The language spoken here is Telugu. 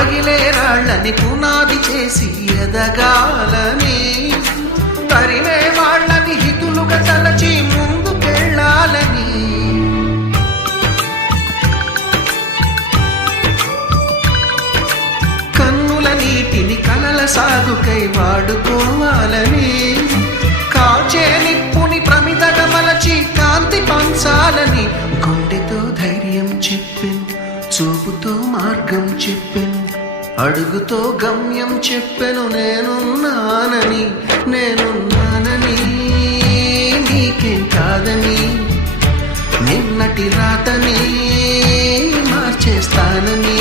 తగిలే రాళ్ళని పునాది చేసి ఎదగాలని. తరిమే వాళ్ళని హితులుగా తలచి ముందుకెళ్ళాలని కన్నుల నీటిని కలల సాగుకై వాడుకోవాలని. కాచే నిప్పుని ప్రమిదగా మలచి కాంతి పంచాలని. గుండెతో ధైర్యం చెప్పింది చూపుతో మార్గం చెప్పింది అడుగుతో గమ్యం చెప్పెను నేనున్నానని నేనున్నానని నీకేం కాదని నిన్నటి రాతని మార్చేస్తానని